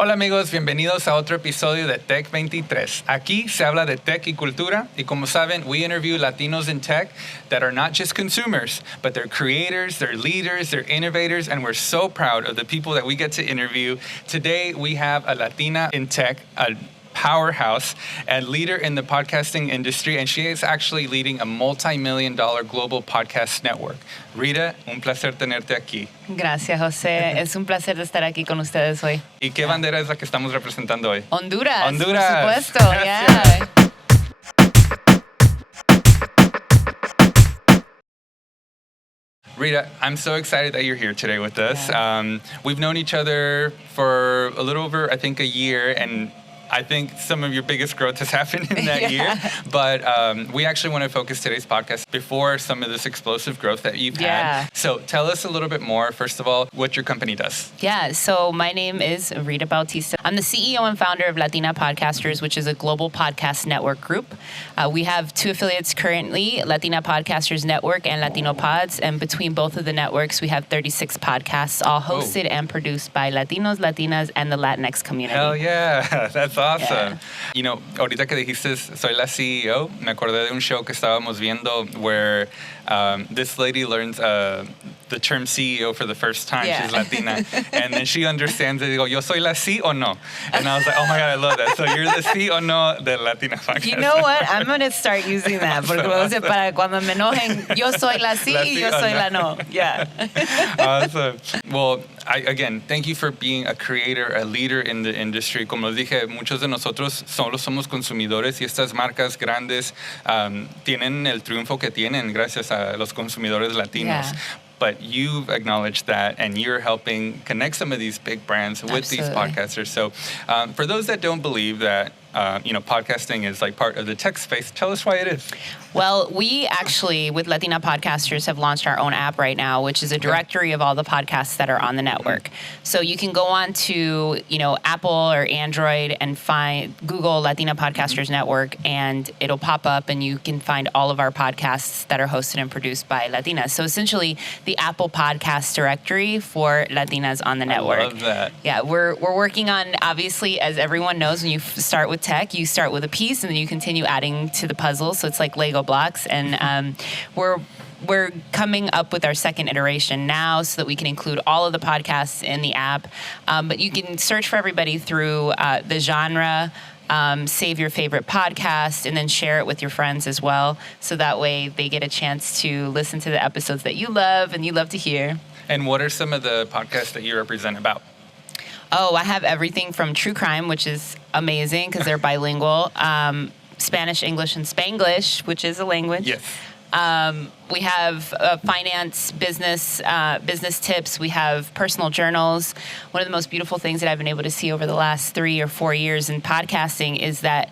Hola amigos, bienvenidos a otro episodio de TECH23. Aquí se habla de tech y cultura, y como saben, we interview Latinos in tech that are not just consumers, but they're creators, they're leaders, they're innovators, and we're so proud of the people that we get to interview. Today we have a Latina in tech, a powerhouse and leader in the podcasting industry, and she is actually leading a multi-million-dollar global podcast network. Rita, un placer tenerte aquí. Gracias, José. Es un placer de estar aquí con ustedes hoy. ¿Y qué bandera es la que estamos representando hoy? Honduras. Honduras. Por supuesto. Yeah. Rita, I'm so excited that you're here today with us. Yeah. We've known each other for a little over, I think, a year, and I think some of your biggest growth has happened in that year. But we actually want to focus today's podcast before some of this explosive growth that you've had. So tell us a little bit more, first of all, what your company does. Yeah, so my name is Rita Bautista. I'm the CEO and founder of Latina Podcasters, which is a global podcast network group. We have two affiliates currently, Latina Podcasters Network and Latino Pods. And between both of the networks, we have 36 podcasts, all hosted and produced by Latinos, Latinas, and the Latinx community. Hell yeah, that's awesome. Yeah. You know, ahorita que dijiste soy la CEO, me acordé de un show que estábamos viendo where this lady learns the term CEO for the first time. Yeah. She's Latina. And then she understands it. Digo, yo soy la sí o no. And I was like, oh my God, I love that. So you're the sí o no de Latina Podcast. You know what? I'm going to start using that. Porque awesome. Para cuando me enojen, yo soy la sí y yo soy la no. Yeah. Awesome. Well, again, thank you for being a creator, a leader in the industry. Como les dije, muchos de nosotros solo somos consumidores y estas marcas grandes tienen el triunfo que tienen gracias a los consumidores latinos. Yeah. But you've acknowledged that, and you're helping connect some of these big brands with Absolutely. these podcasters. So for those that don't believe that, podcasting is like part of the tech space, tell us why it is. Well, we actually, with Latina Podcasters, have launched our own app right now, which is a directory of all the podcasts that are on the network. Mm-hmm. So you can go on to, Apple or Android and Google Latina Podcasters Network, and it'll pop up, and you can find all of our podcasts that are hosted and produced by Latinas. So essentially, the Apple Podcast directory for Latinas on the network. I love that. Yeah, we're working on, obviously, as everyone knows, when you start with tech, you start with a piece, and then you continue adding to the puzzle. So it's like Lego blocks, and we're coming up with our second iteration now so that we can include all of the podcasts in the app. But you can search for everybody through the genre, save your favorite podcast, and then share it with your friends as well. So that way they get a chance to listen to the episodes that you love and you love to hear. And what are some of the podcasts that you represent about? Oh, I have everything from true crime, which is amazing because they're bilingual. Spanish, English, and Spanglish, which is a language. Yes. We have finance, business tips. We have personal journals. One of the most beautiful things that I've been able to see over the last 3 or 4 years in podcasting is that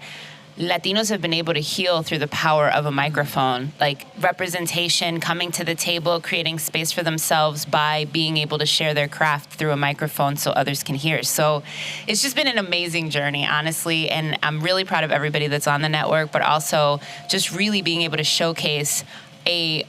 Latinos have been able to heal through the power of a microphone, like representation, coming to the table, creating space for themselves by being able to share their craft through a microphone so others can hear. So it's just been an amazing journey, honestly, and I'm really proud of everybody that's on the network, but also just really being able to showcase a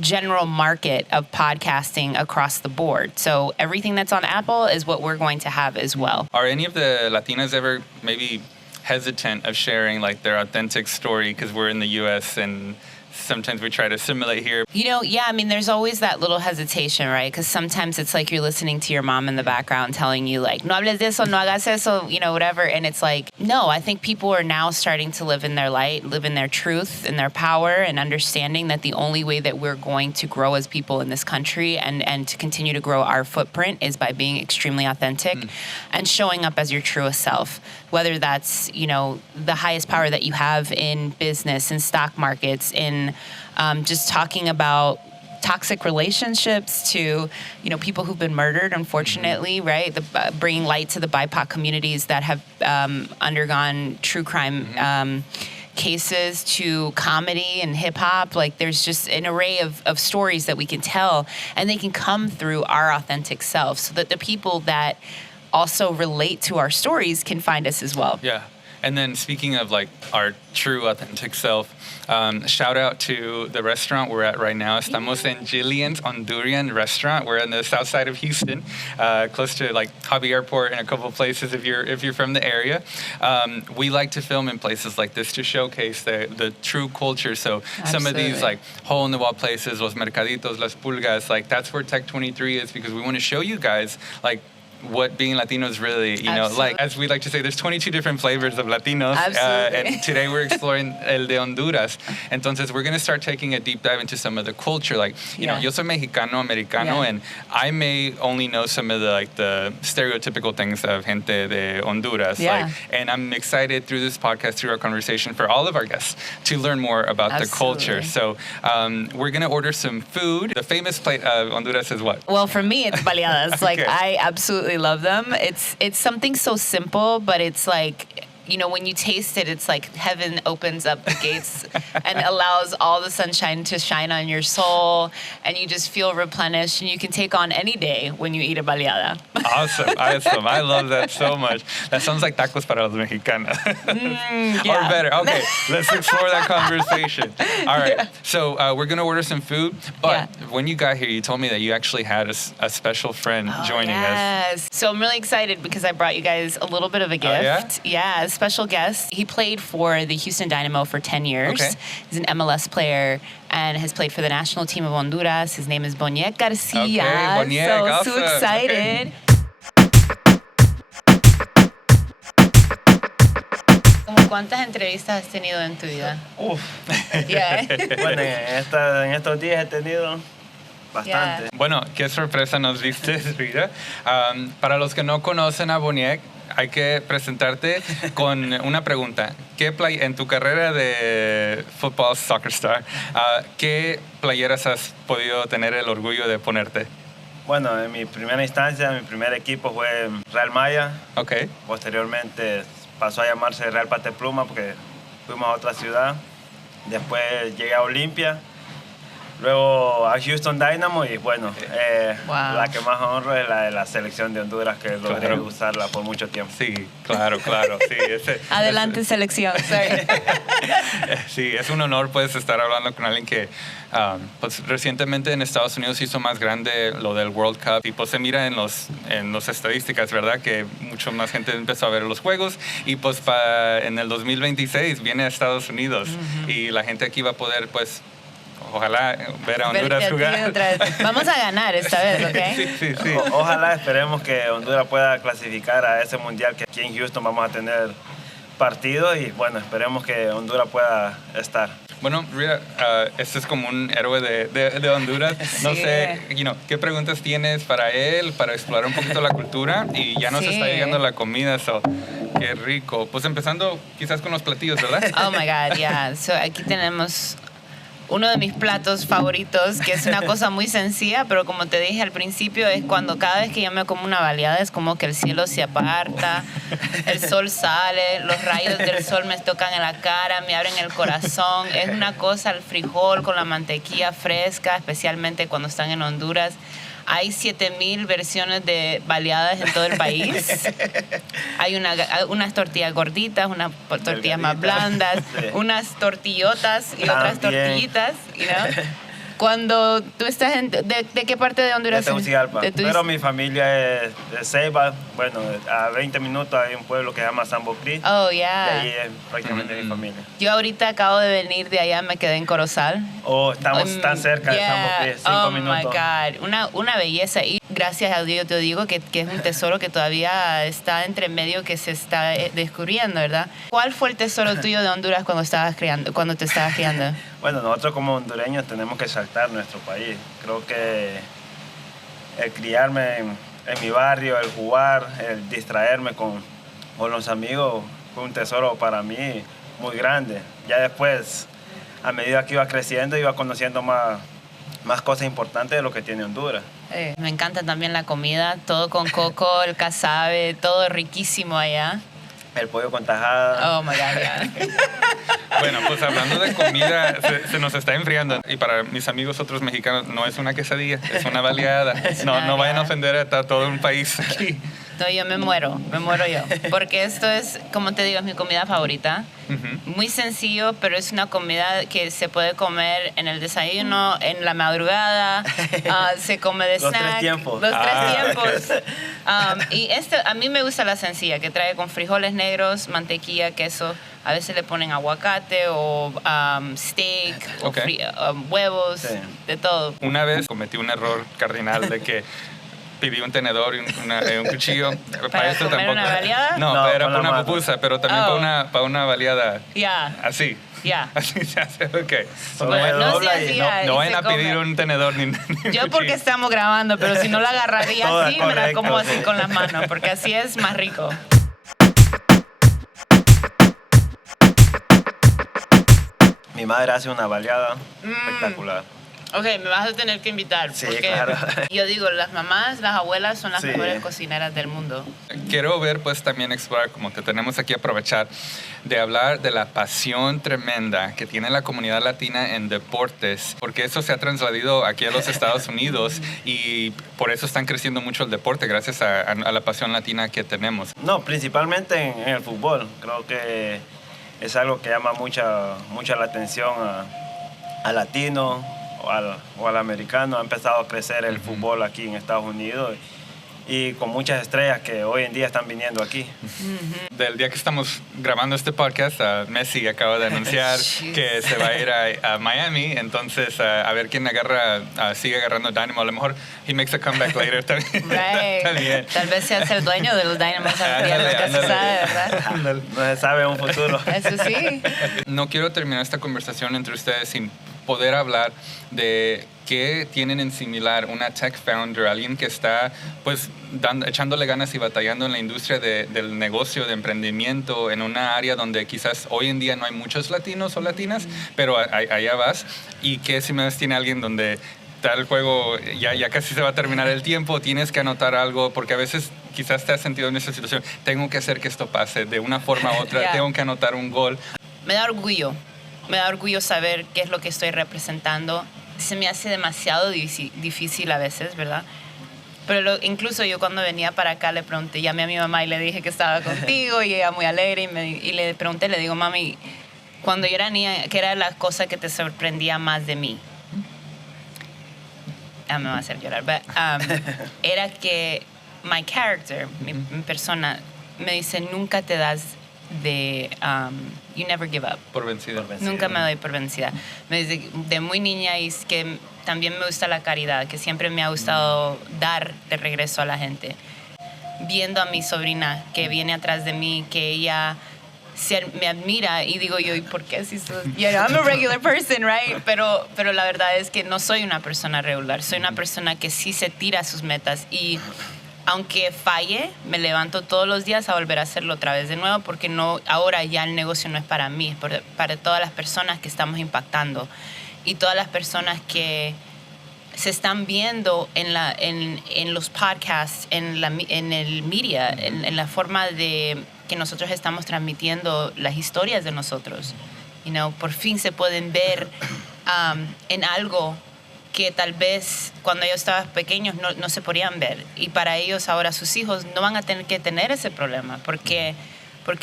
general market of podcasting across the board. So everything that's on Apple is what we're going to have as well. Are any of the Latinas ever maybe hesitant of sharing like their authentic story because we're in the US and sometimes we try to simulate here? There's always that little hesitation, right? Because sometimes it's like you're listening to your mom in the background telling you like, no hables de eso, no hagas eso, whatever. And it's like, no, I think people are now starting to live in their light, live in their truth, in their power, and understanding that the only way that we're going to grow as people in this country and to continue to grow our footprint is by being extremely authentic and showing up as your truest self. Whether that's, the highest power that you have in business, in stock markets, in just talking about toxic relationships to, people who've been murdered, unfortunately, right? Bringing light to the BIPOC communities that have undergone true crime cases, to comedy and hip hop. Like there's just an array of stories that we can tell, and they can come through our authentic self so that the people that also relate to our stories can find us as well. Yeah. And then speaking of like our true authentic self, shout out to the restaurant we're at right now. Estamos en Jillian's Honduran restaurant. We're on the south side of Houston, close to like Hobby Airport and a couple of places if you're from the area. We like to film in places like this to showcase the true culture. So some of these like hole in the wall places, los mercaditos, las pulgas, like that's where TECH23 is, because we want to show you guys like what being Latino is really, you know, like, as we like to say, there's 22 different flavors of Latinos. And today we're exploring el de Honduras. Entonces, we're going to start taking a deep dive into some of the culture. Like, you know, yo soy Mexicano, Americano, and I may only know some of the stereotypical things of gente de Honduras. Like, and I'm excited through this podcast, through our conversation, for all of our guests to learn more about the culture. So, we're going to order some food. The famous plate of Honduras is what? Well, for me, it's baleadas. Like, I absolutely love them. It's something so simple, but it's like, you know, when you taste it, it's like heaven opens up the gates and allows all the sunshine to shine on your soul, and you just feel replenished, and you can take on any day when you eat a baleada. Awesome. I love that so much. That sounds like tacos para los mexicanos. Or better. Okay, let's explore that conversation. All right, so we're going to order some food, but when you got here, you told me that you actually had a special friend joining us. So I'm really excited because I brought you guys a little bit of a gift. Yeah, special guest. He played for the Houston Dynamo for 10 years. Okay. He's an MLS player and has played for the national team of Honduras. His name is Boniek Garcia. Okay, Boniek, awesome. So excited. ¿Cuántas entrevistas has tenido en tu vida? Bueno, en estos días he tenido bastante. Bueno, qué sorpresa nos diste, Rita. Para los que no conocen a Boniek, hay que presentarte con una pregunta. En tu carrera de football soccer star, ¿qué playeras has podido tener el orgullo de ponerte? Bueno, en mi primera instancia, mi primer equipo fue Real Maya. Okay. Posteriormente pasó a llamarse Real Patepluma porque fuimos a otra ciudad. Después llegué a Olimpia. Luego a Houston Dynamo y bueno, la que más honro es la de la selección de Honduras, que logré usarla por mucho tiempo. Sí, claro. Sí, adelante selección. Sí, es un honor pues estar hablando con alguien que pues recientemente en Estados Unidos hizo más grande lo del World Cup y pues se mira en las estadísticas, ¿verdad? Que mucho más gente empezó a ver los juegos y pues en el 2026 viene a Estados Unidos y la gente aquí va a poder pues ojalá ver a Honduras jugar. Vamos a ganar esta vez, ¿ok? Sí. Ojalá, esperemos que Honduras pueda clasificar a ese mundial, que aquí en Houston vamos a tener partidos y bueno, esperemos que Honduras pueda estar. Bueno, Rita, este es como un héroe de Honduras. No sé, ¿qué preguntas tienes para él, para explorar un poquito la cultura? Y ya nos está llegando la comida, qué rico. Pues empezando quizás con los platillos, ¿verdad? Oh my God, yeah. So aquí tenemos uno de mis platos favoritos, que es una cosa muy sencilla, pero como te dije al principio, es cuando cada vez que yo me como una baleada es como que el cielo se aparta, el sol sale, los rayos del sol me tocan en la cara, me abren el corazón. Es una cosa, el frijol con la mantequilla fresca, especialmente cuando están en Honduras. Hay 7,000 versiones de baleadas en todo el país. Hay unas tortillas gorditas, unas tortillas más blandas, unas tortillotas y otras tortillitas, Cuando tú estás ¿de qué parte de Honduras? De Tegucigalpa. Pero mi familia es de Ceiba. Bueno, a 20 minutos hay un pueblo que se llama San Bocrí. Oh, yeah. Y ahí es prácticamente mi familia. Yo ahorita acabo de venir de allá, me quedé en Corozal. Oh, estamos tan cerca de San Bocrí, 5 minutos. Oh, my God. Una belleza. Y gracias a Dios te digo que es un tesoro que todavía está entre medio, que se está descubriendo, ¿verdad? ¿Cuál fue el tesoro tuyo de Honduras cuando te estabas criando? Bueno, nosotros como hondureños tenemos que saltar nuestro país. Creo que el criarme en mi barrio, el jugar, el distraerme con los amigos fue un tesoro para mí muy grande. Ya después, a medida que iba creciendo, iba conociendo más cosas importantes de lo que tiene Honduras. Me encanta también la comida, todo con coco, el casabe, todo riquísimo allá. El pollo con tajada. Oh, my God, yeah. Bueno, pues hablando de comida, se nos está enfriando. Y para mis amigos otros mexicanos, no es una quesadilla, es una baleada. No vayan a ofender a todo un país aquí. No, yo me muero yo. Porque esto es, como te digo, es mi comida favorita. Muy sencillo, pero es una comida que se puede comer en el desayuno, en la madrugada, se come de snack. Los tres tiempos. Los tres tiempos. Y a mí me gusta la sencilla, que trae con frijoles negros, mantequilla, queso. A veces le ponen aguacate o steak, o huevos, de todo. Una vez cometí un error cardinal de que pedí un tenedor y un cuchillo. ¿Para esto comer tampoco. una baleada? No, era con para la una mano. pupusa, pero también para una baleada. Ya. Así. Ya. Así se hace, ok. Bueno, No dobla se y hacía. No y vayan se a pedir come. un tenedor ni un Yo porque cuchillo. estamos grabando, pero si no la agarraría Toda así, me la correcta. como así con las manos, porque así es más rico. Mi madre hace una baleada espectacular. Ok, me vas a tener que invitar. Sí, porque claro. yo digo, las mamás, las abuelas son las Sí. mejores cocineras del mundo. Quiero ver, pues, también explorar, como te tenemos aquí, aprovechar de hablar de la pasión tremenda que tiene la comunidad latina en deportes, porque eso se ha trasladado aquí a los Estados Unidos y por eso están creciendo mucho el deporte, gracias a la pasión latina que tenemos. No, principalmente en el fútbol. Creo que es algo que llama mucha la atención al latino o al americano. Ha empezado a crecer el fútbol aquí en Estados Unidos y con muchas estrellas que hoy en día están viniendo aquí. Del día que estamos grabando este podcast, Messi acaba de anunciar que se va a ir a Miami, entonces a ver quién sigue agarrando Dynamo. A lo mejor he makes a comeback later también. Right. También. Tal vez sea el dueño de los Dynamos al día, nunca se sabe, ¿verdad? No se sabe un futuro. Eso sí. No quiero terminar esta conversación entre ustedes sin poder hablar de qué tienen en similar una tech founder, alguien que está pues echándole ganas y batallando en la industria del negocio, de emprendimiento, en una área donde quizás hoy en día no hay muchos latinos o latinas, pero allá vas. Y qué similares tiene alguien donde está el juego, ya casi se va a terminar el tiempo, tienes que anotar algo, porque a veces quizás te has sentido en esa situación, tengo que hacer que esto pase de una forma u otra, Yeah. tengo que anotar un gol. Me da orgullo saber qué es lo que estoy representando. Se me hace demasiado difícil a veces, ¿verdad? Pero incluso yo cuando venía para acá le pregunté, llamé a mi mamá y le dije que estaba contigo y ella muy alegre y le pregunté, le digo, mami, cuando yo era niña, ¿qué era la cosa que te sorprendía más de mí? Me va a hacer llorar, but, era que my character, mi persona, me dice, nunca te das you never give up. Por vencido. Nunca me doy por vencida. Desde de muy niña y es que también me gusta la caridad, que siempre me ha gustado dar de regreso a la gente. Viendo a mi sobrina que viene atrás de mí, que ella me admira y digo yo, ¿y por qué si I'm a regular person, right? Pero la verdad es que no soy una persona regular, soy una persona que sí se tira a sus metas y aunque falle, me levanto todos los días a volver a hacerlo otra vez de nuevo porque ahora ya el negocio no es para mí, es para todas las personas que estamos impactando y todas las personas que se están viendo en los podcasts, en el media, en la forma de que nosotros estamos transmitiendo las historias de nosotros. Por fin se pueden ver en algo que tal vez cuando ellos estaban pequeños no se podían ver. Y para ellos ahora sus hijos no van a tener que tener ese problema. Porque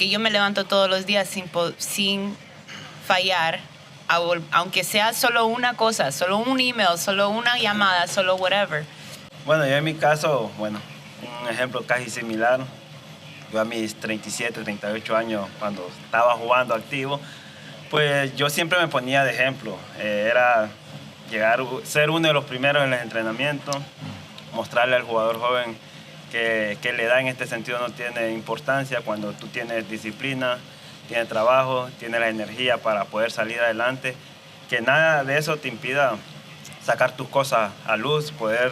yo me levanto todos los días sin fallar, aunque sea solo una cosa, solo un email, solo una llamada, solo whatever. Bueno, yo en mi caso, un ejemplo casi similar. Yo a mis 37, 38 años, cuando estaba jugando activo, pues yo siempre me ponía de ejemplo. Era ser uno de los primeros en los entrenamientos, mostrarle al jugador joven que la edad en este sentido no tiene importancia cuando tú tienes disciplina, tienes trabajo, tienes la energía para poder salir adelante, que nada de eso te impida sacar tus cosas a luz, poder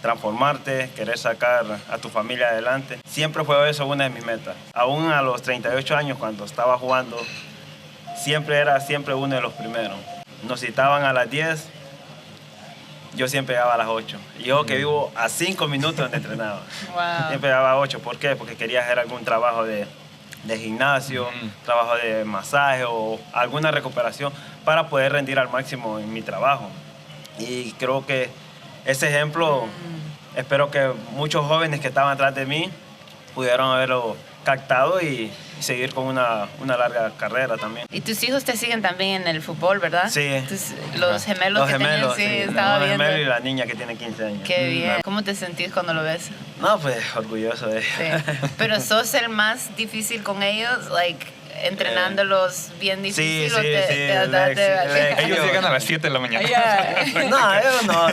transformarte, querer sacar a tu familia adelante. Siempre fue eso una de mis metas. Aún a los 38 años, cuando estaba jugando, era uno de los primeros. Nos citaban a las 10, yo siempre llegaba a las 8. Y yo que vivo a 5 minutos donde entrenaba. Wow. Siempre llegaba a 8. ¿Por qué? Porque quería hacer algún trabajo de gimnasio, trabajo de masaje o alguna recuperación para poder rendir al máximo en mi trabajo. Y creo que ese ejemplo, espero que muchos jóvenes que estaban atrás de mí pudieron haberlo captado y seguir con una larga carrera también. Y tus hijos te siguen también en el fútbol, ¿verdad? Sí. Los gemelos que tenían, sí, estaba los viendo. gemelos y la niña que tiene 15 años. Qué bien. ¿Cómo te sentís cuando lo ves? No, pues orgulloso de ellos. Sí. Pero sos el más difícil con ellos, entrenándolos bien difícil. Sí, Ellos llegan a las 7 de la mañana. No, ellos no.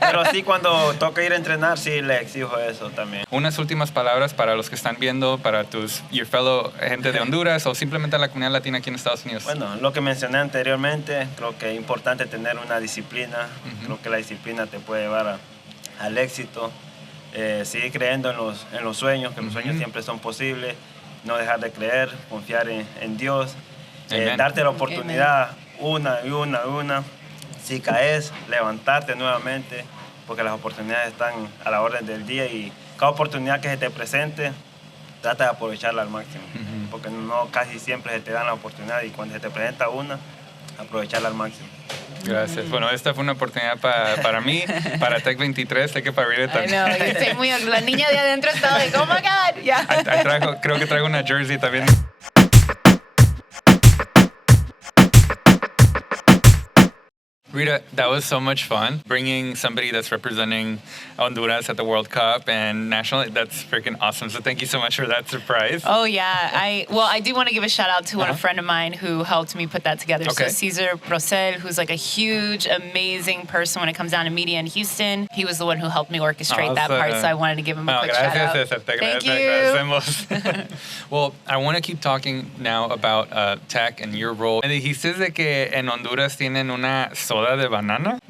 Pero sí, cuando toca ir a entrenar, sí le exijo eso también. Unas últimas palabras para los que están viendo, para your fellow gente de Honduras o simplemente la comunidad latina aquí en Estados Unidos. Bueno, lo que mencioné anteriormente, creo que es importante tener una disciplina. Creo que la disciplina te puede llevar al éxito. Sigue creyendo en los sueños, que los sueños siempre son posibles. No dejar de creer, confiar en Dios, darte la oportunidad una. Si caes, levantarte nuevamente, porque las oportunidades están a la orden del día y cada oportunidad que se te presente, trata de aprovecharla al máximo, porque no casi siempre se te dan la oportunidad y cuando se te presenta una, aprovecharla al máximo. Gracias. Bueno, esta fue una oportunidad para mí, para TECH23, sé que para Rita también. Yo estoy la niña de adentro estaba de, oh my God, ya. Creo que traigo una jersey también. Rita, that was so much fun. Bringing somebody that's representing Honduras at the World Cup and national, that's freaking awesome. So thank you so much for that surprise. Oh, yeah. I do want to give a shout out to a friend of mine who helped me put that together. Okay. So Cesar Procel, who's like a huge, amazing person when it comes down to media in Houston. He was the one who helped me orchestrate that part, so I wanted to give him a quick shout out. Thank you. Well, I want to keep talking now about tech and your role. And dijiste de que en Honduras tienen una soda de banana?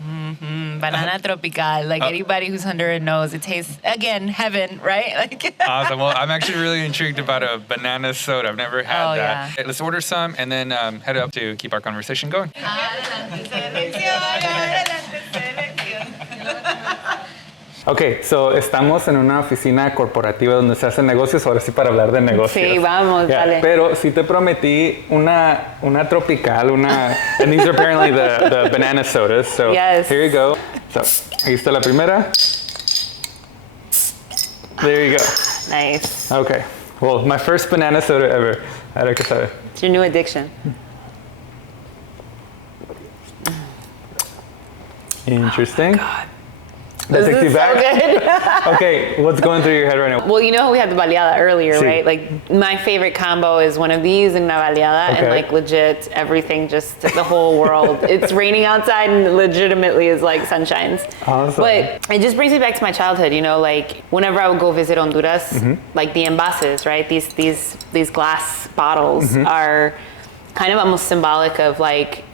Banana tropical. Like anybody who's Honduran knows, it tastes, again, heaven, right? Awesome. Well, I'm actually really intrigued about a banana soda. I've never had that. Yeah. Let's order some and then head up to keep our conversation going. Ok, so estamos en una oficina corporativa donde se hacen negocios, ahora sí para hablar de negocios. Sí, vamos, dale. Pero sí te prometí una tropical, and these are apparently the banana sodas, so yes. Here you go. So, ahí está la primera. There you go. Nice. Okay, well, my first banana soda ever. A ver qué sabe. It's your new addiction. Interesting. Oh, God. That this takes you is back. so good. Okay, what's going through your head right now? Well, you know how we had the baleada earlier, Sí. right? Like, my favorite combo is one of these and una baleada, Okay. and like legit everything, just the whole world. It's raining outside and legitimately is like sunshines. Awesome. But it just brings me back to my childhood, you know, like whenever I would go visit Honduras, like the envases, right? These glass bottles are kind of almost symbolic of like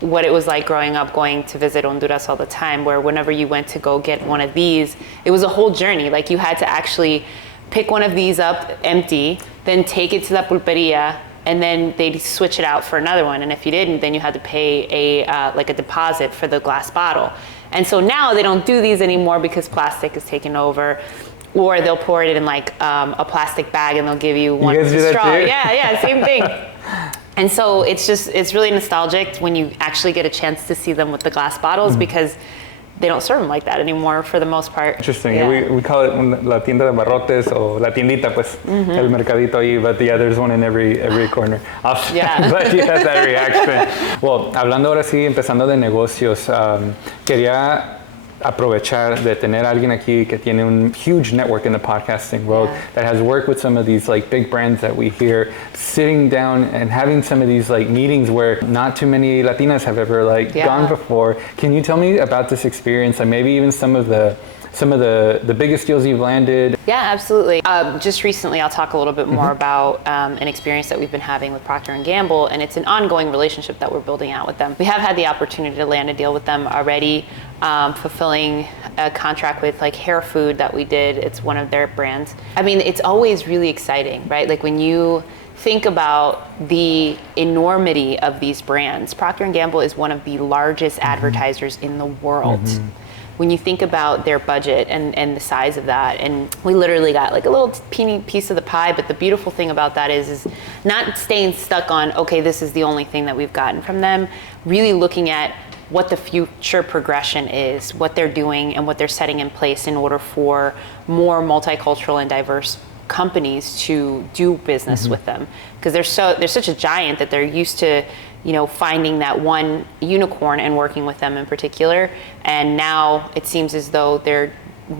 what it was like growing up going to visit Honduras all the time, where whenever you went to go get one of these, it was a whole journey. Like you had to actually pick one of these up empty, then take it to la pulperia, and then they'd switch it out for another one. And if you didn't, then you had to pay a deposit for the glass bottle. And so now they don't do these anymore because plastic is taken over. Or they'll pour it in like a plastic bag and they'll give you one with a straw. Yeah, same thing. And so it's really nostalgic when you actually get a chance to see them with the glass bottles because they don't serve them like that anymore for the most part. Interesting. Yeah. We call it la tienda de barrotes o la tiendita, pues, el mercadito ahí, but yeah, there's one in every corner. Yeah. But you had that reaction. Well, hablando ahora sí, empezando de negocios, quería aprovechar de tener a alguien aquí que tiene un huge network in the podcasting world that has worked with some of these like big brands that we hear, sitting down and having some of these like meetings where not too many Latinas have ever gone before. Can you tell me about this experience and maybe even some of the biggest deals you've landed? Yeah, absolutely. Just recently, I'll talk a little bit more about an experience that we've been having with Procter Gamble, and it's an ongoing relationship that we're building out with them. We have had the opportunity to land a deal with them already, fulfilling a contract with like hair food that we did. It's one of their brands. I mean, it's always really exciting, right? Like when you think about the enormity of these brands, Procter Gamble is one of the largest advertisers in the world. When you think about their budget and the size of that, and we literally got like a little teeny piece of the pie, but the beautiful thing about that is not staying stuck on, okay, this is the only thing that we've gotten from them, really looking at what the future progression is, what they're doing and what they're setting in place in order for more multicultural and diverse companies to do business with them, because they're such a giant that they're used to, finding that one unicorn and working with them in particular. And now it seems as though they're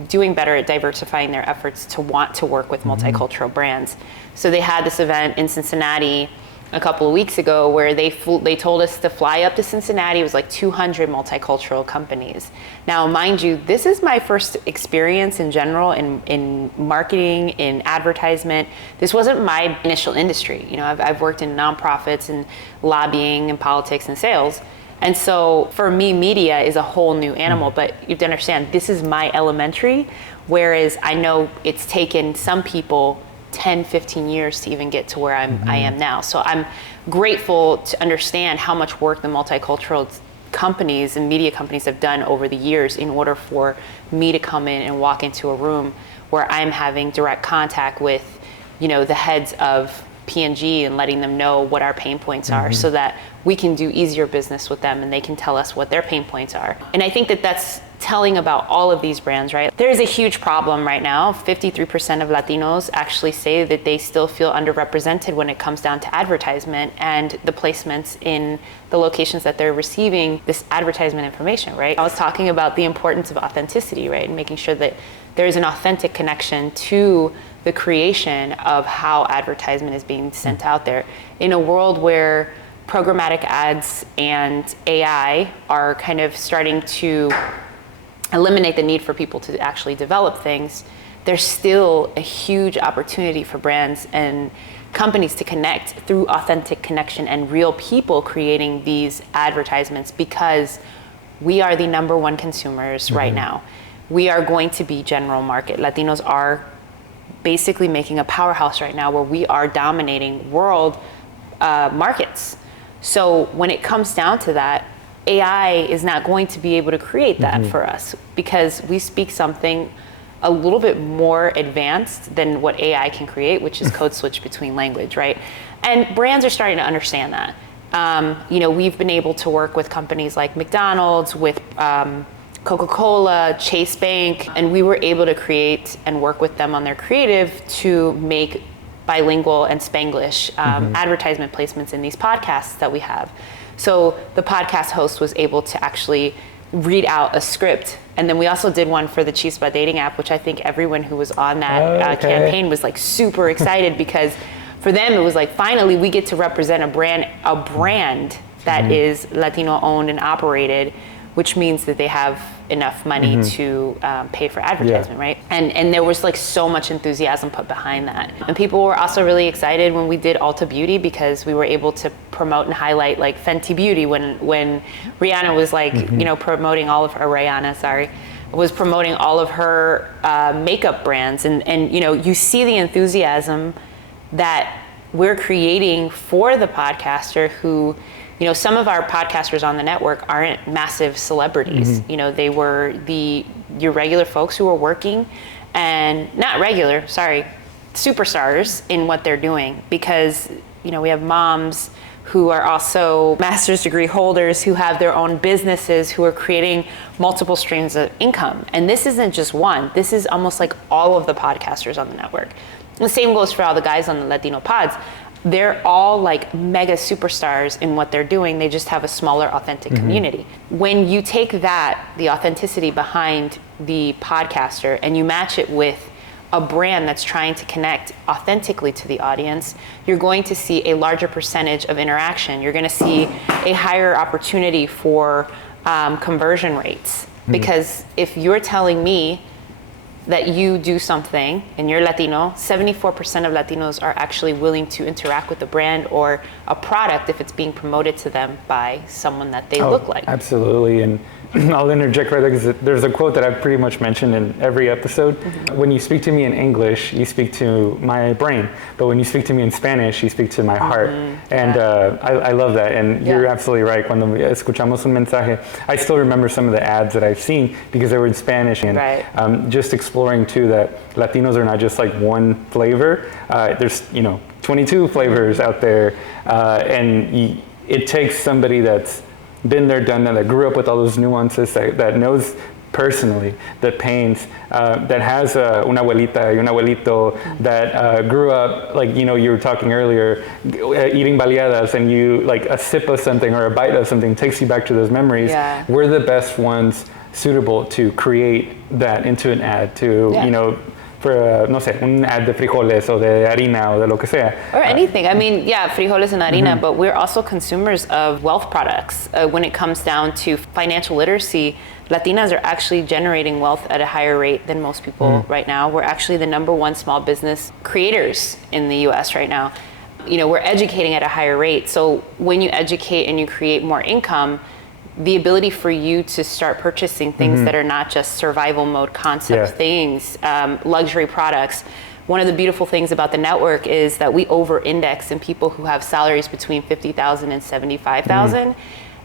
doing better at diversifying their efforts to want to work with multicultural brands. So they had this event in Cincinnati a couple of weeks ago where they told us to fly up to Cincinnati. It was like 200 multicultural companies. Now, mind you, this is my first experience in general in marketing, in advertisement. This wasn't my initial industry. I've worked in nonprofits and lobbying and politics and sales. And so for me, media is a whole new animal, but you have to understand, this is my elementary, whereas I know it's taken some people 10, 15 years to even get to where I am now. So I'm grateful to understand how much work the multicultural companies and media companies have done over the years in order for me to come in and walk into a room where I'm having direct contact with, the heads of P&G and letting them know what our pain points are so that we can do easier business with them and they can tell us what their pain points are. And I think that that's telling about all of these brands, right? There's a huge problem right now. 53% of Latinos actually say that they still feel underrepresented when it comes down to advertisement and the placements in the locations that they're receiving this advertisement information, right? I was talking about the importance of authenticity, right? And making sure that there's an authentic connection to the creation of how advertisement is being sent out there. In a world where programmatic ads and AI are kind of starting to eliminate the need for people to actually develop things, there's still a huge opportunity for brands and companies to connect through authentic connection and real people creating these advertisements, because we are the number one consumers right now. We are going to be general market. Latinos are basically making a powerhouse right now where we are dominating world markets. So when it comes down to that, AI is not going to be able to create that for us, because we speak something a little bit more advanced than what AI can create, which is code switch between language, right? And brands are starting to understand that. We've been able to work with companies like McDonald's, with Coca-Cola, Chase Bank, and we were able to create and work with them on their creative to make bilingual and Spanglish advertisement placements in these podcasts that we have. So the podcast host was able to actually read out a script. And then we also did one for the Chispa dating app, which I think everyone who was on that campaign was like super excited, because for them it was like, finally we get to represent a brand that is Latino owned and operated, which means that they have enough money to pay for advertisement, right? And there was like so much enthusiasm put behind that. And people were also really excited when we did Ulta Beauty, because we were able to promote and highlight like Fenty Beauty when Rihanna was like, promoting all of her, was promoting all of her makeup brands. And you see the enthusiasm that we're creating for the podcaster who, some of our podcasters on the network aren't massive celebrities. They were your regular folks who are working, and superstars in what they're doing, because, we have moms who are also master's degree holders who have their own businesses, who are creating multiple streams of income. And this isn't just one, this is almost like all of the podcasters on the network. And the same goes for all the guys on the Latino pods. They're all like mega superstars in what they're doing. They just have a smaller, authentic community. When you take that, the authenticity behind the podcaster, and you match it with a brand that's trying to connect authentically to the audience, you're going to see a larger percentage of interaction. You're going to see a higher opportunity for conversion rates. Because if you're telling me that you do something and you're Latino, 74% of Latinos are actually willing to interact with the brand or a product if it's being promoted to them by someone that they look like. Absolutely. And I'll interject right there, because there's a quote that I've pretty much mentioned in every episode. When you speak to me in English, you speak to my brain. But when you speak to me in Spanish, you speak to my heart. And I love that. And you're absolutely right. Cuando escuchamos un mensaje, I still remember some of the ads that I've seen because they were in Spanish. And just exploring too that Latinos are not just like one flavor. There's 22 flavors out there. And it takes somebody that's been there, done that, that grew up with all those nuances, that knows personally, that paints, that has una abuelita y un abuelito that grew up, like, you know, you were talking earlier, eating baleadas, and you, like, a sip of something or a bite of something takes you back to those memories. Yeah. We're the best ones suitable to create that into an ad, to, you know, for, no sé, un ad de frijoles o de harina o de lo que sea. Or anything. I mean, yeah, frijoles and harina, but we're also consumers of wealth products. When it comes down to financial literacy, Latinas are actually generating wealth at a higher rate than most people right now. We're actually the #1 small business creators in the US right now. You know, we're educating at a higher rate. So when you educate and you create more income, the ability for you to start purchasing things that are not just survival mode concept things, luxury products. One of the beautiful things about the network is that we over-index in people who have salaries between $50,000 and $75,000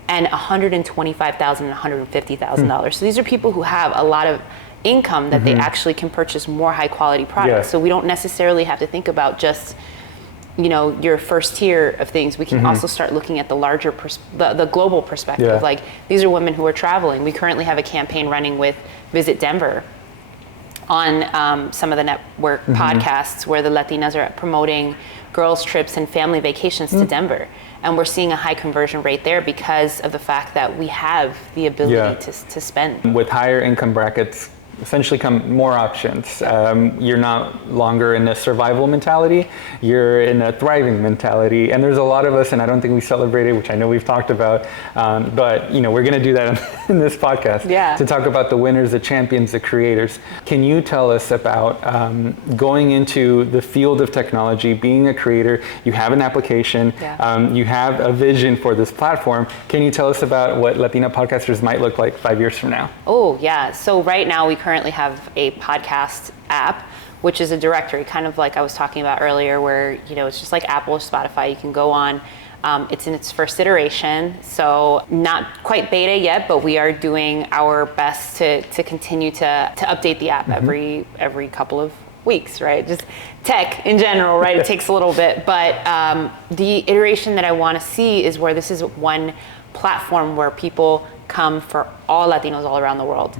and $125,000 and $150,000. So these are people who have a lot of income that they actually can purchase more high quality products. So we don't necessarily have to think about just, you know, your first tier of things. We can also start looking at the larger, the global perspective. Like, these are women who are traveling. We currently have a campaign running with Visit Denver on some of the network podcasts where the Latinas are promoting girls' trips and family vacations to Denver. And we're seeing a high conversion rate there because of the fact that we have the ability to spend. With higher income brackets, essentially come more options. You're not longer in a survival mentality, you're in a thriving mentality. And there's a lot of us, and I don't think we celebrate it, which I know we've talked about, but you know, we're gonna do that in this podcast to talk about the winners, the champions, the creators. Can you tell us about going into the field of technology, being a creator, you have an application, you have a vision for this platform. Can you tell us about what Latina Podcasters might look like 5 years from now? Oh yeah, so right now we currently have a podcast app, which is a directory, kind of like I was talking about earlier, where, you know, it's just like Apple or Spotify. You can go on. It's in its first iteration, so not quite beta yet, but we are doing our best to continue to update the app every couple of weeks, right? Just tech in general, right? It takes a little bit, but the iteration that I want to see is where this is one platform where people come for all Latinos all around the world.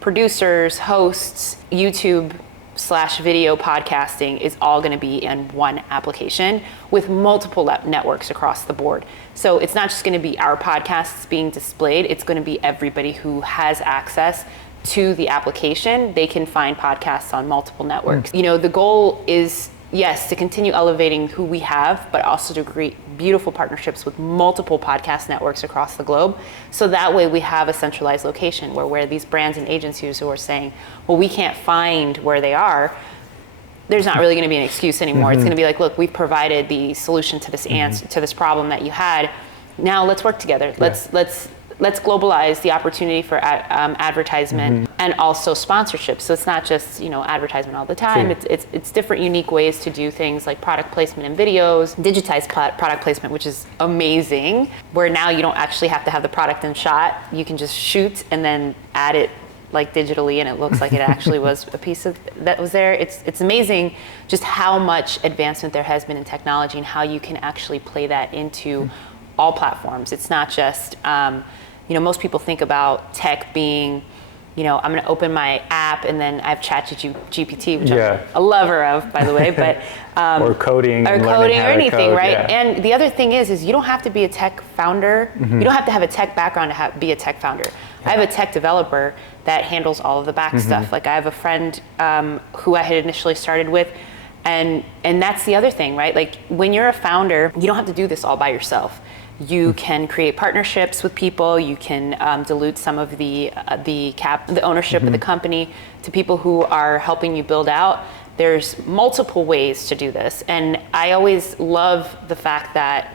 Producers, hosts, YouTube/video podcasting is all going to be in one application with multiple networks across the board. So it's not just going to be our podcasts being displayed, it's going to be everybody who has access to the application. They can find podcasts on multiple networks. You know, the goal is, yes, to continue elevating who we have, but also to create beautiful partnerships with multiple podcast networks across the globe. So that way we have a centralized location where these brands and agencies who are saying, well, we can't find where they are, there's not really gonna be an excuse anymore. It's gonna be like, look, we've provided the solution to this answer, to this problem that you had. Now let's work together. Let's globalize the opportunity for advertisement and also sponsorship. So it's not just, you know, advertisement all the time. It's different, unique ways to do things like product placement in videos, digitized product placement, which is amazing, where now you don't actually have to have the product in shot. You can just shoot and then add it like digitally, and it looks like it actually was a piece of that was there. It's amazing just how much advancement there has been in technology and how you can actually play that into all platforms. It's not just you know, most people think about tech being, you know, I'm going to open my app and then I have ChatGPT, which I'm a lover of, by the way, but or coding, or anything, code, right? And the other thing is you don't have to be a tech founder. You don't have to have a tech background to be a tech founder. I have a tech developer that handles all of the back stuff. Like I have a friend who I had initially started with, and that's the other thing, right? Like when you're a founder, you don't have to do this all by yourself. You can create partnerships with people. You can dilute some of the ownership of the company to people who are helping you build out. There's multiple ways to do this, and I always love the fact that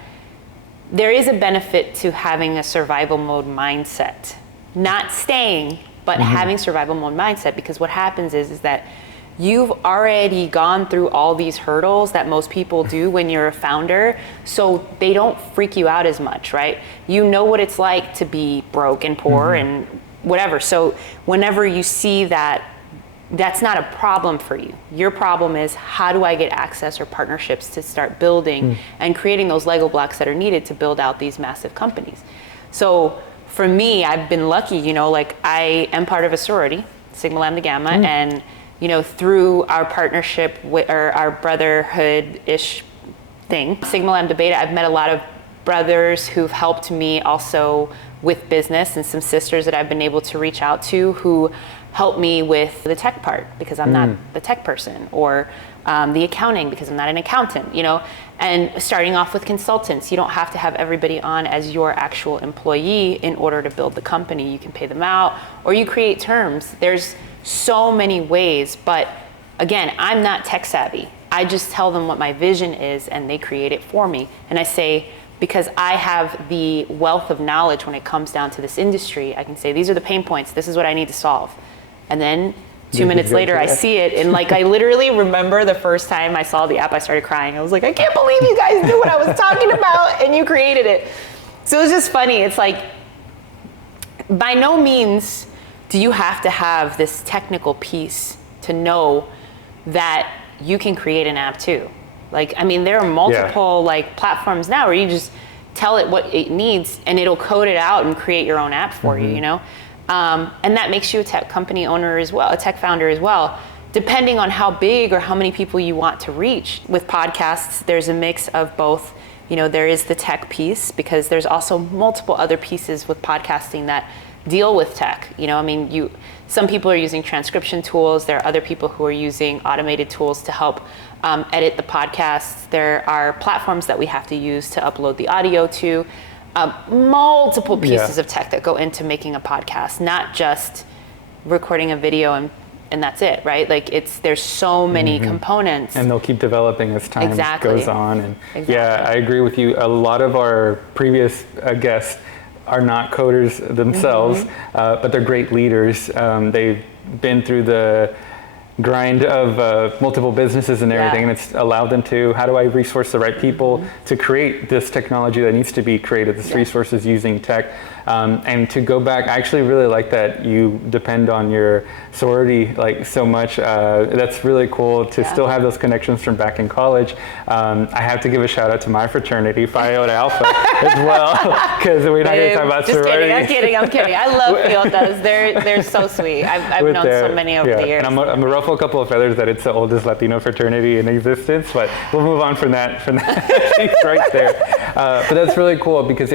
there is a benefit to having a survival mode mindset, not staying, but having survival mode mindset. Because what happens is that you've already gone through all these hurdles that most people do when you're a founder, so they don't freak you out as much, right? You know what it's like to be broke and poor and whatever. So whenever you see that, that's not a problem for you. Your problem is, how do I get access or partnerships to start building and creating those Lego blocks that are needed to build out these massive companies? So for me, I've been lucky, you know, like I am part of a sorority, Sigma Lambda Gamma, and, you know, through our partnership with, or our brotherhood-ish thing, Sigma Lambda Beta, I've met a lot of brothers who've helped me also with business, and some sisters that I've been able to reach out to who help me with the tech part because I'm not the tech person, or the accounting because I'm not an accountant, you know, and starting off with consultants. You don't have to have everybody on as your actual employee in order to build the company. You can pay them out, or you create terms. There's so many ways, but again, I'm not tech savvy. I just tell them what my vision is and they create it for me. And I say, because I have the wealth of knowledge when it comes down to this industry, I can say, these are the pain points, this is what I need to solve. And then 2 minutes later, I see it, and like I literally remember the first time I saw the app, I started crying. I was like, I can't believe you guys knew what I was talking about, and you created it. So it was just funny. It's like, by no means do you have to have this technical piece to know that you can create an app too. Like, I mean, there are multiple like platforms now where you just tell it what it needs, and it'll code it out and create your own app for you, you know? And that makes you a tech company owner as well, a tech founder as well, depending on how big or how many people you want to reach. With podcasts, there's a mix of both. You know, there is the tech piece, because there's also multiple other pieces with podcasting that deal with tech. You know, I mean, some people are using transcription tools. There are other people who are using automated tools to help edit the podcasts. There are platforms that we have to use to upload the audio to. Multiple pieces of tech that go into making a podcast, not just recording a video and that's it, right? Like there's so many components. And they'll keep developing as time goes on. And yeah, I agree with you. A lot of our previous guests are not coders themselves, but they're great leaders. They've been through the grind of multiple businesses and everything, and it's allowed them to, how do I resource the right people to create this technology that needs to be created, this resources using tech. And to go back, I actually really like that you depend on your sorority like so much. That's really cool to still have those connections from back in college. I have to give a shout out to my fraternity, Phi Iota Alpha, as well, because we're not going to talk about sorority. I'm kidding. I love Iotas. They're so sweet. I've known so many over the years. And I'm gonna ruffle a couple of feathers that it's the oldest Latino fraternity in existence, but we'll move on from that. She's right there. But that's really cool, because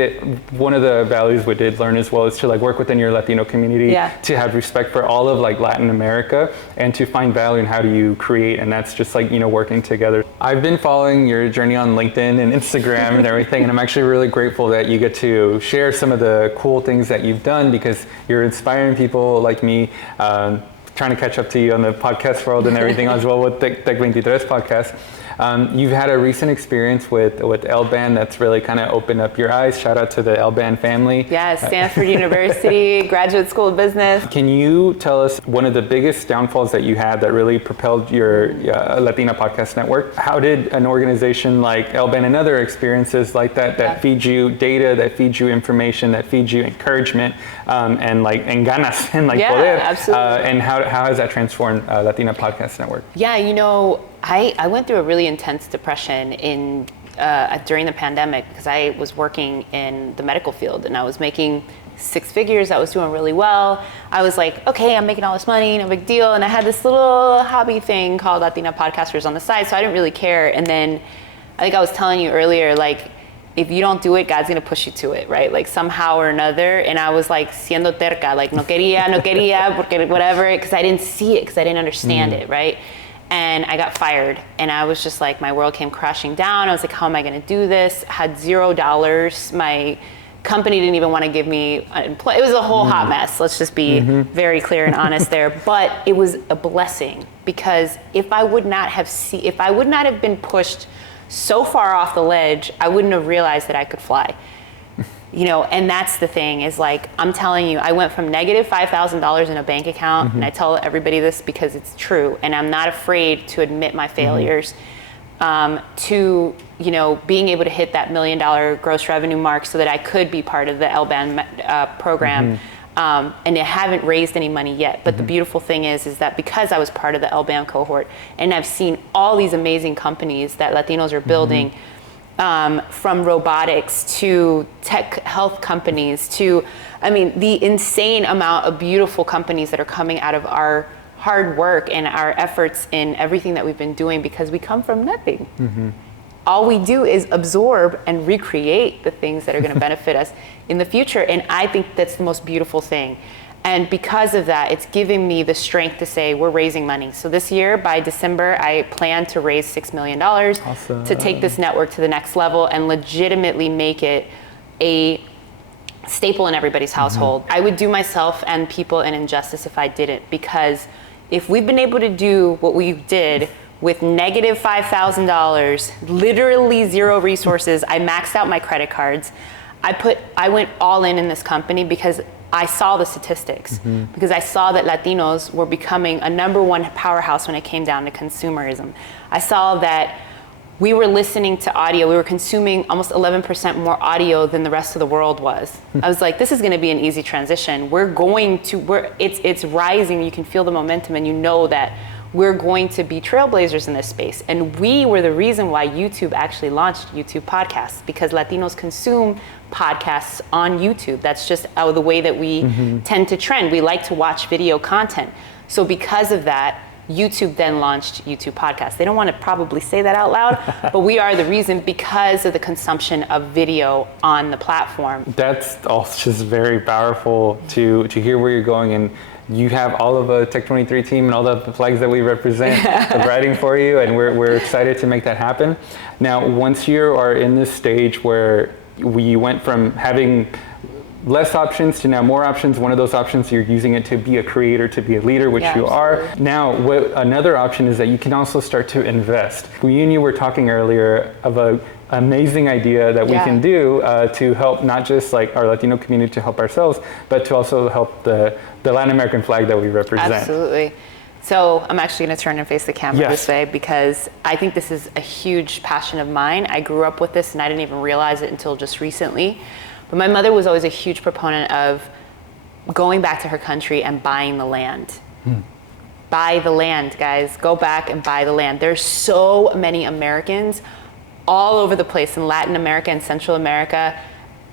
one of the values we did learn as well is to like work within your Latino community, to have respect for all of like Latin America, and to find value in how do you create, and that's just like, you know, working together. I've been following your journey on LinkedIn and Instagram and everything, and I'm actually really grateful that you get to share some of the cool things that you've done, because you're inspiring people like me, trying to catch up to you on the podcast world and everything as well with TECH23 podcast. You've had a recent experience with LBAN that's really kind of opened up your eyes. Shout out to the LBAN family. Yes, Stanford University, Graduate School of Business. Can you tell us one of the biggest downfalls that you had that really propelled your Latina Podcast Network? How did an organization like LBAN and other experiences like that feed you data, that feed you information, that feed you encouragement, and ganas and poder? Absolutely. And how has that transformed Latina Podcast Network? Yeah, you know, I went through a really intense depression during the pandemic, because I was working in the medical field and I was making 6 figures. I was doing really well. I was like, okay, I'm making all this money, no big deal. And I had this little hobby thing called Latina Podcasters on the side, so I didn't really care. And then I think I was telling you earlier, like, if you don't do it, God's gonna push you to it, right? Like somehow or another. And I was like, siendo terca, like no quería, porque whatever, because I didn't see it, because I didn't understand it, right? And I got fired, and I was just like, my world came crashing down. I was like, how am I gonna do this? Had $0. My company didn't even want to give me it was a whole hot mess. Let's just be very clear and honest there. But it was a blessing, because if I would not have been pushed so far off the ledge, I wouldn't have realized that I could fly. You know, and that's the thing, is like, I'm telling you, I went from negative $5,000 in a bank account, and I tell everybody this because it's true, and I'm not afraid to admit my failures, to, you know, being able to hit that $1 million gross revenue mark so that I could be part of the LBAN program. And I haven't raised any money yet, but the beautiful thing is that because I was part of the LBAN cohort, and I've seen all these amazing companies that Latinos are building, from robotics to tech health companies to, I mean, the insane amount of beautiful companies that are coming out of our hard work and our efforts in everything that we've been doing, because we come from nothing. Mm-hmm. All we do is absorb and recreate the things that are going to benefit us in the future. And I think that's the most beautiful thing. And because of that, it's giving me the strength to say we're raising money. So this year, by December, I plan to raise $6 million to take this network to the next level and legitimately make it a staple in everybody's household. I would do myself and people an injustice if I didn't, because if we've been able to do what we did with negative $5,000, literally zero resources, I maxed out my credit cards. I went all in this company because I saw the statistics, because I saw that Latinos were becoming a number one powerhouse when it came down to consumerism. I saw that we were listening to audio. We were consuming almost 11% more audio than the rest of the world was. I was like, this is going to be an easy transition. It's rising. You can feel the momentum, and you know that we're going to be trailblazers in this space. And we were the reason why YouTube actually launched YouTube podcasts, because Latinos consume podcasts on YouTube. That's just the way that we tend to trend. We like to watch video content. So because of that, YouTube then launched YouTube podcasts. They don't want to probably say that out loud, but we are the reason because of the consumption of video on the platform. That's all just very powerful to hear where you're going, and you have all of the TECH23 team and all the flags that we represent writing for you, and we're excited to make that happen. Now, once you are in this stage where we went from having less options to now more options, one of those options you're using it to be a creator, to be a leader, which you are. Now, another option is that you can also start to invest. We and you were talking earlier of an amazing idea that we can do to help not just like our Latino community, to help ourselves, but to also help the Latin American flag that we represent. Absolutely. So I'm actually going to turn and face the camera this way, because I think this is a huge passion of mine. I grew up with this and I didn't even realize it until just recently. But my mother was always a huge proponent of going back to her country and buying the land. Buy the land, guys. Go back and buy the land. There's so many Americans all over the place in Latin America and Central America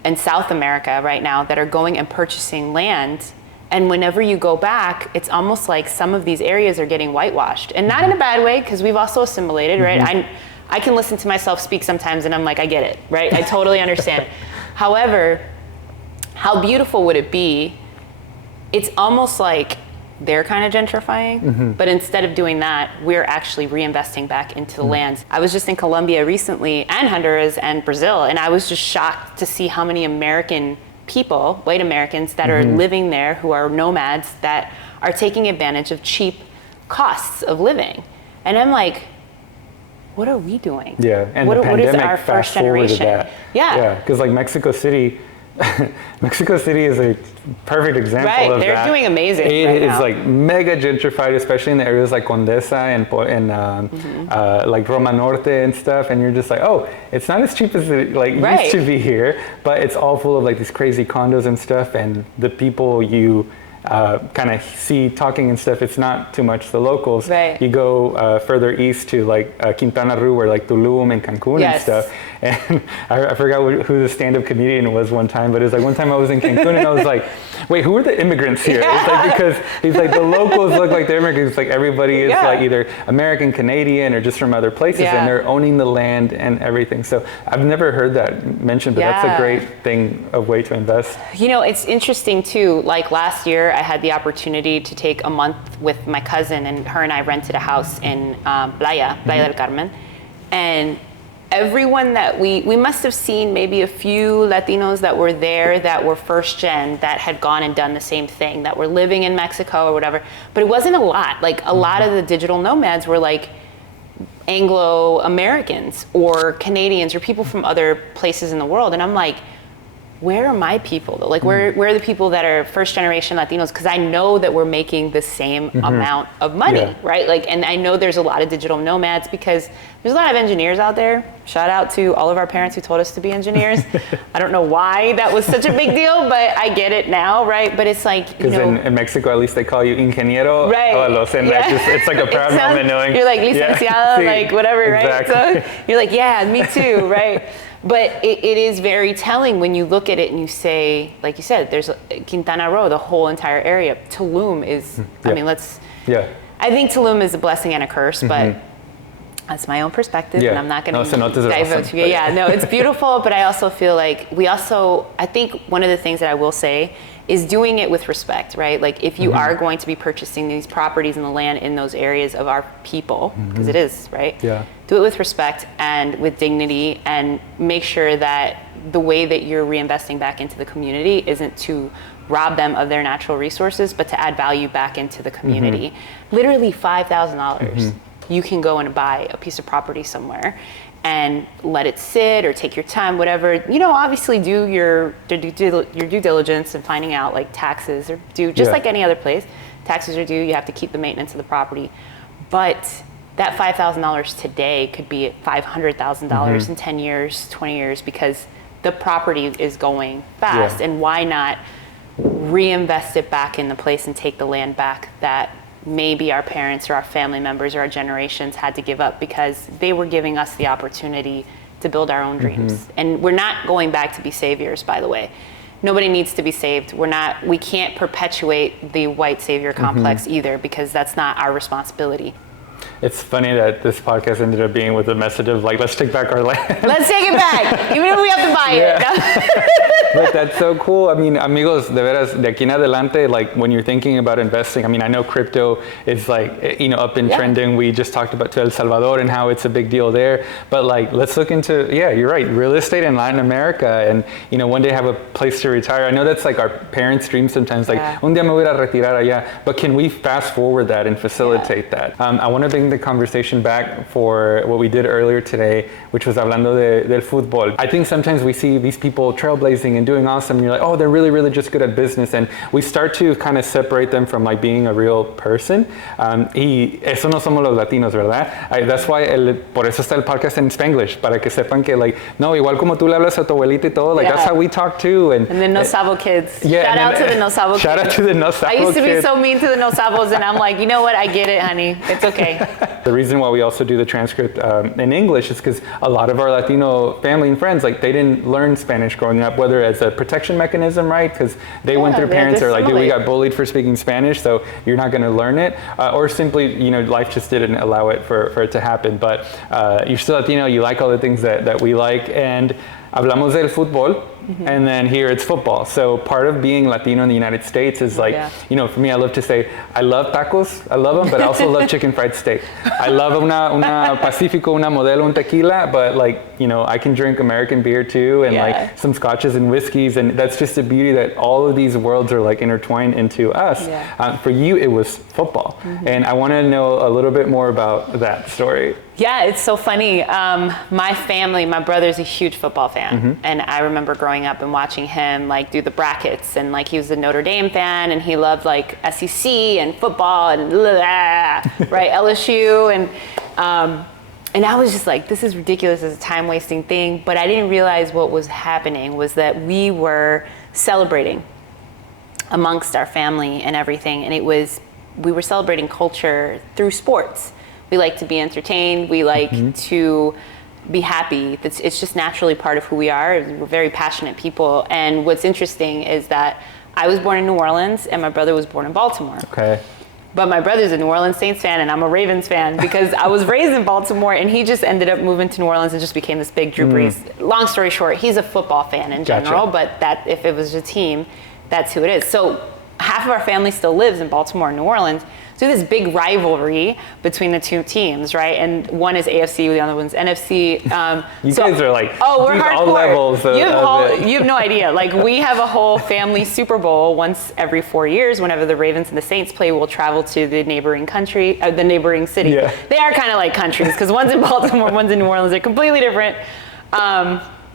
and South America right now that are going and purchasing land. And whenever you go back, it's almost like some of these areas are getting whitewashed. And not in a bad way, because we've also assimilated, right? I can listen to myself speak sometimes and I'm like, I get it, right? I totally understand. However, how beautiful would it be? It's almost like they're kind of gentrifying, but instead of doing that, we're actually reinvesting back into the lands. I was just in Colombia recently, and Honduras and Brazil, and I was just shocked to see how many American people, white Americans, that are living there, who are nomads, that are taking advantage of cheap costs of living. And I'm like, what are we doing? Yeah, and what the pandemic is our first generation? that. Yeah, because like Mexico City is a perfect example of that. Right, they're doing amazing. It is like mega gentrified, especially in the areas like Condesa and like Roma Norte and stuff. And you're just like, oh, it's not as cheap as it used to be here, but it's all full of like these crazy condos and stuff. And the people you kind of see talking and stuff, it's not too much the locals. Right. You go further east to like Quintana Roo, or like Tulum and Cancun and stuff. And I forgot who the stand-up comedian was one time, but it was like one time I was in Cancun and I was like, wait, who are the immigrants here? It's like, because he's like, the locals look like the immigrants. Like everybody is like either American, Canadian, or just from other places, and they're owning the land and everything. So I've never heard that mentioned, but that's a great thing, a way to invest. You know, it's interesting too. Like last year, I had the opportunity to take a month with my cousin, and her and I rented a house in Playa del Carmen. And everyone that we must have seen maybe a few Latinos that were there that were first gen, that had gone and done the same thing, that were living in Mexico or whatever. But it wasn't a lot. Like a lot of the digital nomads were like Anglo-Americans or Canadians or people from other places in the world. And I'm like, where are my people? Like, where are the people that are first generation Latinos? Because I know that we're making the same amount of money, right? Like, and I know there's a lot of digital nomads, because there's a lot of engineers out there Shout out to all of our parents who told us to be engineers. I don't know why that was such a big deal, but I get it now, right? But it's like, because in Mexico, at least they call you ingeniero. Right. It's like a proud moment knowing. You're like licenciado, like whatever, exactly. right? So you're like, yeah, me too, right? But it is very telling when you look at it and you say, like you said, there's Quintana Roo, the whole entire area. Tulum is, I mean, I think Tulum is a blessing and a curse, but that's my own perspective, and I'm not going to dive into it. Yeah, no, it's beautiful, but I also feel like I think one of the things that I will say is doing it with respect, right? Like if you are going to be purchasing these properties and the land in those areas of our people, because it is, right? Yeah. Do it with respect and with dignity, and make sure that the way that you're reinvesting back into the community isn't to rob them of their natural resources, but to add value back into the community. Literally $5,000. You can go and buy a piece of property somewhere and let it sit or take your time, whatever. You know, obviously do your due diligence and finding out like taxes are due, just like any other place. Taxes are due, you have to keep the maintenance of the property. But that $5,000 today could be at $500,000 in 10 years, 20 years, because the property is going fast. And why not reinvest it back in the place and take the land back that maybe our parents or our family members or our generations had to give up because they were giving us the opportunity to build our own dreams. And we're not going back to be saviors, by the way. Nobody needs to be saved. We can't perpetuate the white savior complex either, because that's not our responsibility. It's funny that this podcast ended up being with a message of like, let's take back our land. Let's take it back, even if we have to buy it. But that's so cool. I mean, amigos, de veras, de aquí en adelante, like when you're thinking about investing, I mean, I know crypto is like, you know, up and trending. We just talked about to El Salvador and how it's a big deal there. But like, let's look into, you're right, real estate in Latin America, and, you know, one day have a place to retire. I know that's like our parents' dream sometimes, like, un día me voy a retirar allá. But can we fast forward that and facilitate that? I want to bring the conversation back for what we did earlier today, which was hablando del fútbol. I think sometimes we see these people trailblazing and doing awesome, and you're like, oh, they're really, really just good at business, and we start to kind of separate them from like being a real person. Y eso no somos los latinos, ¿verdad? That's why por eso está el podcast en Spanglish, para que sepan que like, no, igual como tú le hablas a tu abuelita y todo, like that's how we talk too. And the No Sabo kids. Shout out to the No Sabo kids. Shout out to the No Sabo kids. I used to be so mean to the No Sabos, and I'm like, you know what? I get it, honey. It's okay. The reason why we also do the transcript in English is because a lot of our Latino family and friends, like they didn't learn Spanish growing up, whether as a protection mechanism, right? Because they went through parents are like, dude, we got bullied for speaking Spanish, so you're not going to learn it. Or simply, you know, life just didn't allow it for it to happen. But you're still Latino, you like all the things that we like, and hablamos del fútbol. And then here it's football. So part of being Latino in the United States is like, you know, for me, I love to say, I love tacos, I love them, but I also love chicken fried steak. I love una Pacifico, una Modelo, un tequila, but like, you know, I can drink American beer too, and like some scotches and whiskeys, and that's just the beauty that all of these worlds are like intertwined into us. For you, it was football. And I want to know a little bit more about that story. Yeah, it's so funny. My family, my brother's a huge football fan, and I remember growing up and watching him like do the brackets, and like he was a Notre Dame fan, and he loved like SEC and football and right, LSU, and I was just like, this is ridiculous, it's a time wasting thing. But I didn't realize what was happening was that we were celebrating amongst our family and everything, and we were celebrating culture through sports. We like to be entertained. We like to be happy. It's just naturally part of who we are. We're very passionate people. And what's interesting is that I was born in New Orleans and my brother was born in Baltimore. Okay. But my brother's a New Orleans Saints fan and I'm a Ravens fan because I was raised in Baltimore, and he just ended up moving to New Orleans and just became this big Drew Brees. Long story short, he's a football fan in general, but that if it was a team, that's who it is. So half of our family still lives in Baltimore and New Orleans. So this big rivalry between the two teams, right? And one is AFC, the other one's NFC. You guys are like, we're hardcore. All levels of you have no idea. Like we have a whole family Super Bowl once every 4 years. Whenever the Ravens and the Saints play, we'll travel to the neighboring country, the neighboring city. Yeah. They are kind of like countries because one's in Baltimore, one's in New Orleans. They're completely different.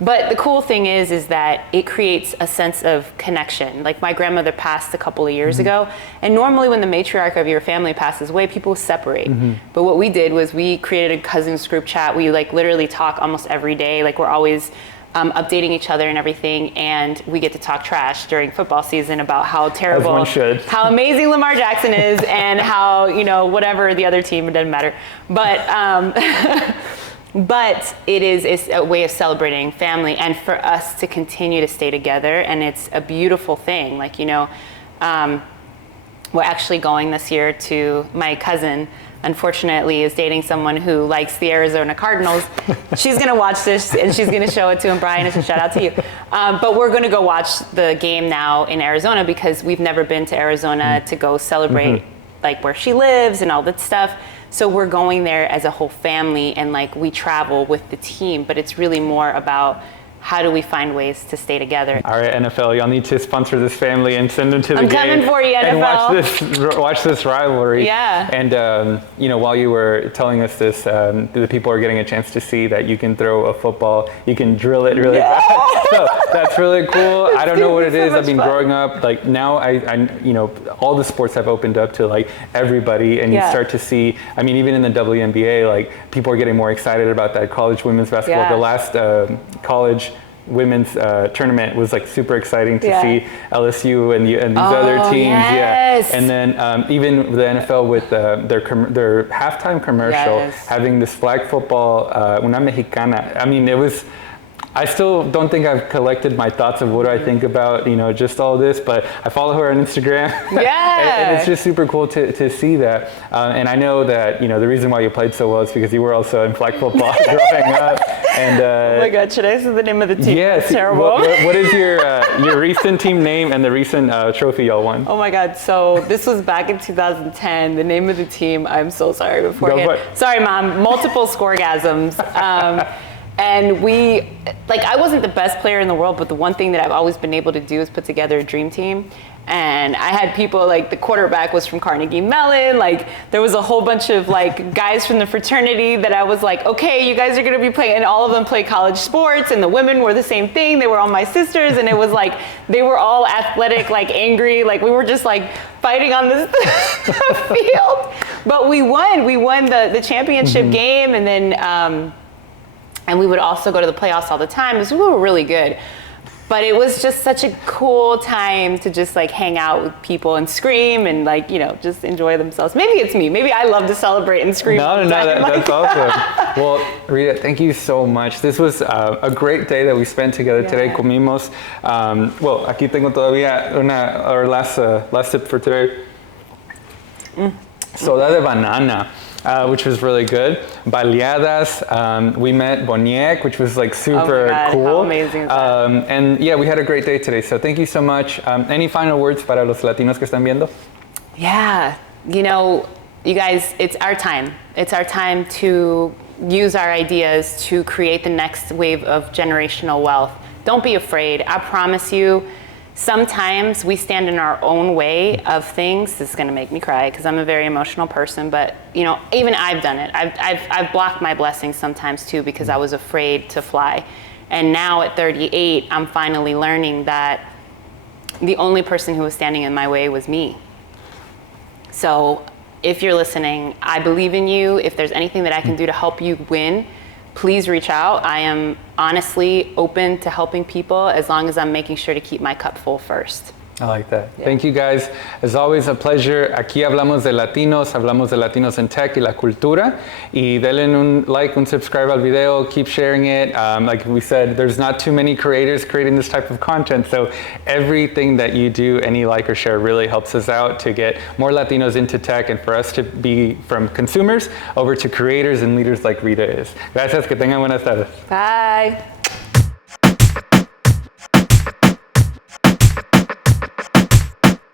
But the cool thing is that it creates a sense of connection. Like my grandmother passed a couple of years ago, and normally when the matriarch of your family passes away, people separate. But what we did was we created a cousins group chat. We like literally talk almost every day. Like we're always updating each other and everything, and we get to talk trash during football season about how terrible, how amazing Lamar Jackson is, and how, you know, whatever the other team, it doesn't matter. But but it's a way of celebrating family and for us to continue to stay together, and it's a beautiful thing. Like, you know, we're actually going this year to, my cousin unfortunately is dating someone who likes the Arizona Cardinals. She's gonna watch this and she's gonna show it to him. Brian, it's a shout out to you. But we're gonna go watch the game now in Arizona because we've never been to Arizona to go celebrate like where she lives and all that stuff. So we're going there as a whole family, and like we travel with the team, but it's really more about how do we find ways to stay together. All right, NFL, y'all need to sponsor this family and send them to the game. I'm coming for you, NFL. And watch this rivalry. Yeah. And, you know, while you were telling us this, the people are getting a chance to see that you can throw a football, you can drill it really fast. So that's really cool. I don't know what it is. I've been growing up, like now I, you know, all the sports have opened up to like everybody, and you start to see, I mean, even in the WNBA, like people are getting more excited about that college women's basketball. The last college women's tournament was like super exciting to see LSU and these other teams. And then even the NFL with their halftime commercial having this flag football, una mexicana. I mean, it was, I still don't think I've collected my thoughts of what I think about, you know, just all this, but I follow her on Instagram. And it's just super cool to see that. And I know that, you know, the reason why you played so well is because you were also in flag football growing up. And oh my God, should I say the name of the team? Yes. Terrible. What is your recent team name and the recent trophy y'all won? Oh my God, so this was back in 2010. The name of the team, I'm so sorry beforehand. Sorry, Mom, multiple scoregasms. And we, like, I wasn't the best player in the world, but the one thing that I've always been able to do is put together a dream team. And I had people, like, the quarterback was from Carnegie Mellon. Like, there was a whole bunch of, like, guys from the fraternity that I was like, okay, you guys are going to be playing. And all of them play college sports. And the women were the same thing. They were all my sisters. And it was like, they were all athletic, like, angry. Like, we were just, like, fighting on this field. But we won. We won the championship game. And then, and we would also go to the playoffs all the time. So we were really good. But it was just such a cool time to just like hang out with people and scream and like, you know, just enjoy themselves. Maybe it's me. Maybe I love to celebrate and scream. That's awesome. Well, Rita, thank you so much. This was a great day that we spent together today. Comimos. Well, aquí tengo todavía our last tip for today. Soda de banana. Which was really good. Baleadas, we met Boniek, which was like super cool. How amazing is that? And yeah, we had a great day today. So thank you so much. Any final words para los latinos que están viendo? Yeah, you know, you guys, it's our time. It's our time to use our ideas to create the next wave of generational wealth. Don't be afraid. I promise you, sometimes we stand in our own way of things. This is going to make me cry because I'm a very emotional person, but you know, even I've done it. I've blocked my blessings sometimes too because I was afraid to fly. And now at 38, I'm finally learning that the only person who was standing in my way was me. So if you're listening, I believe in you. If there's anything that I can do to help you win, please reach out. I am honestly open to helping people as long as I'm making sure to keep my cup full first. I like that. Yeah. Thank you guys. As always, a pleasure. Aquí hablamos de latinos en tech y la cultura. Y denle un like, un subscribe al video. Keep sharing it. Like we said, there's not too many creators creating this type of content. So everything that you do, any like or share really helps us out to get more Latinos into tech and for us to be from consumers over to creators and leaders like Rita is. Gracias. Que tengan buenas tardes. Bye.